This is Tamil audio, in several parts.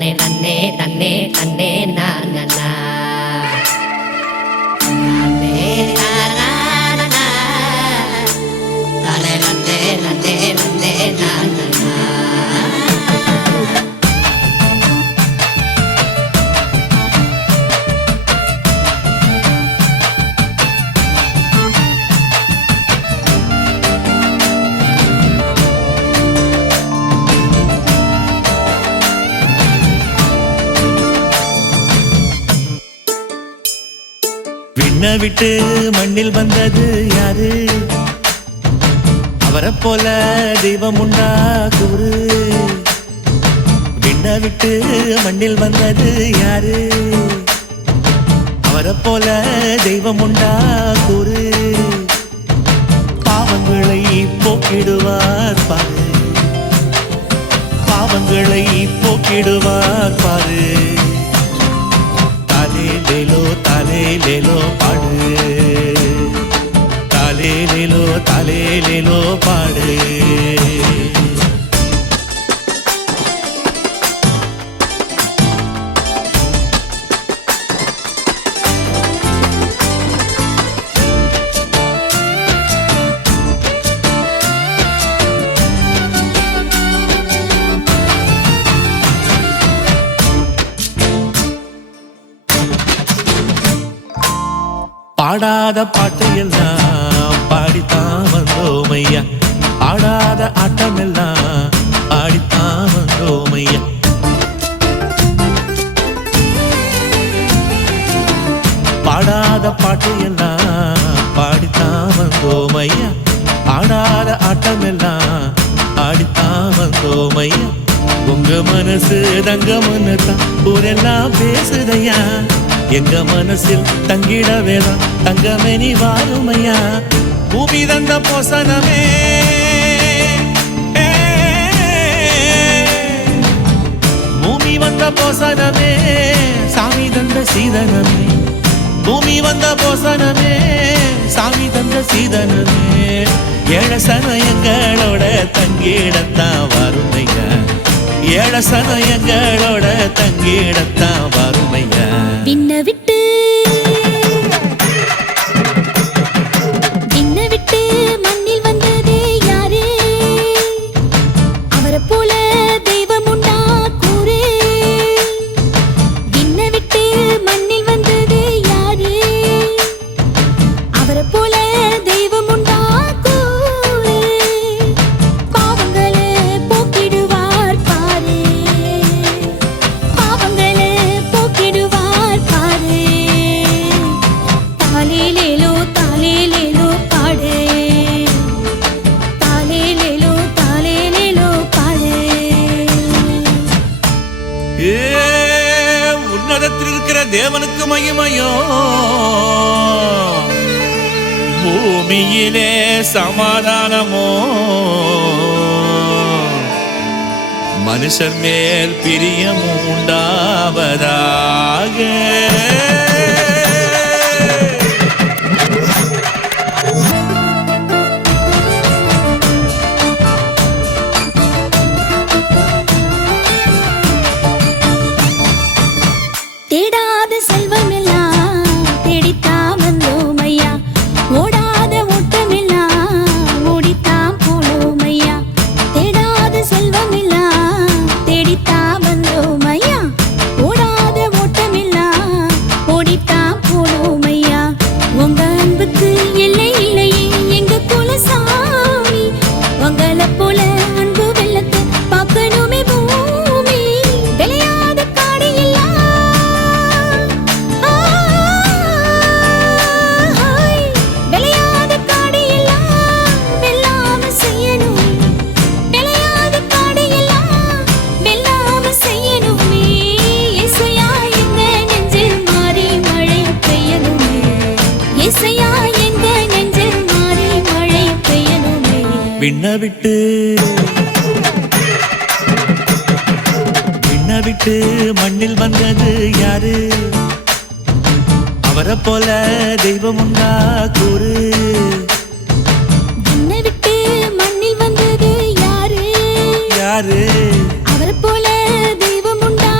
தனே நன்னே நன்னே நன்னே நானா நன்னே நானா தனே நன்னே நன்னே நன்னே நானா விண்ண விட்டு மண்ணில் வந்தது யாரு? அவரை போல தெய்வம் உண்டா கூறு? விண்ண விட்டு மண்ணில் வந்தது யாரு? அவரை போல தெய்வம் உண்டா கூறு? பாவங்களை போக்கிடுவார் பாரு, பாவங்களை போக்கிடுவார் பாரு. தாலேலேலோ தாலேலேலோ பாடு, தாலேலேலோ தாலேலேலோ பாடு. பாடாத பாட்டு எல்லாம் பாடித்தான் வந்தோம் ஐயா, ஆடாத ஆட்டம் எல்லாம் ஆடித்தான் வந்தோம் ஐயா. பாடாத பாட்டு எல்லாம் பாடித்தான் வந்தோம் ஐயா, ஆடாத ஆட்டம் எல்லாம் ஆடித்தான் வந்தோம் ஐயா. உங்க மனசு தங்கம்னு தான் ஊரெல்லாம் பேசுதையா, எங்க மனசில் தங்கிட வேதம் தங்கமே நீ வாருமையா. பூமி தந்த போசனமே, பூமி வந்த போசனமே, சாமி தந்த சீதனமே. பூமி வந்த போசனமே, சாமி தந்த சீதனமே. ஏழசன எங்களோட தங்கிடத்தான் வாருமையா, ஏழசன எங்களோட தங்கிடத்தான் வாருமையா. விண்ண விட்டு விண்ண விட்டு மண்ணில் வந்தது யாரு? அவரை போல தெய்வம் உண்டா கூறு? விண்ண விட்டு மண்ணில் வந்தது யாரு? அவரை போல தெய்வம் உண்டா கூறு? பாவங்களை போக்கிடுவார் பாரு, பாவங்களை போக்கிடுவார் பாரு. தாலேலேலோ தாலேலேலோ பாடு, தாலேலேலோ தாலேலேலோ பாடு. ஏ உன்னதத்தில் இருக்கிற தேவனுக்கு மகிமையோ, பூமியிலே சமாதானமோ, மனுஷர் மேல் பிரியமும் உண்டாவதாக. தேடாத செல்வமெல்லாம் தேடித்தான் வந்தோம் ஐயா, ஓடாத ஓட்டமெல்லாம் ஓடித்தான் போனோம் ஐயா. தேடாத செல்வமெல்லாம் தேடித்தான் வந்தோம் ஐயா, ஓடாத ஓட்டமெல்லாம் ஓடித்தான் போனோம் ஐயா. உங்க அன்புக்கு எல்லை இல்லையே எங்க குலசாமி, உங்களை போல அன்பு வெள்ளத்தை பார்க்கணுமே பூமி. விளையாத காடு விளையாத காடு எல்லாம் வெல்லாம செய்யணும், விளையாத காடு எல்லாம் வெல்லாம செய்யணுமே. இசையா எங்க நெஞ்சில் மாறி மழை பெய்யணுமே, இசையா எங்க நெஞ்சில் மாறி மழை பெய்யணுமே. விண்ண விட்டு விண்ண விட்டு மண்ணில் வந்தது யாரு? அவரை போல தெய்வம் உண்டா கூறு? விண்ண விட்டு மண்ணில் வந்தது யாரு? யாரு? அவரை போல தெய்வம் உண்டா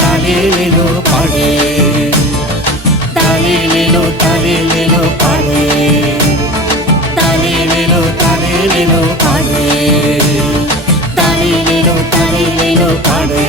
தாலேலேலோ பாடு தாலேலேலோ தாலேலேலோ பாடு தாலேலேலோ தாலேலேலோ பாடு தாலேலேலோ தாலேலேலோ பாடு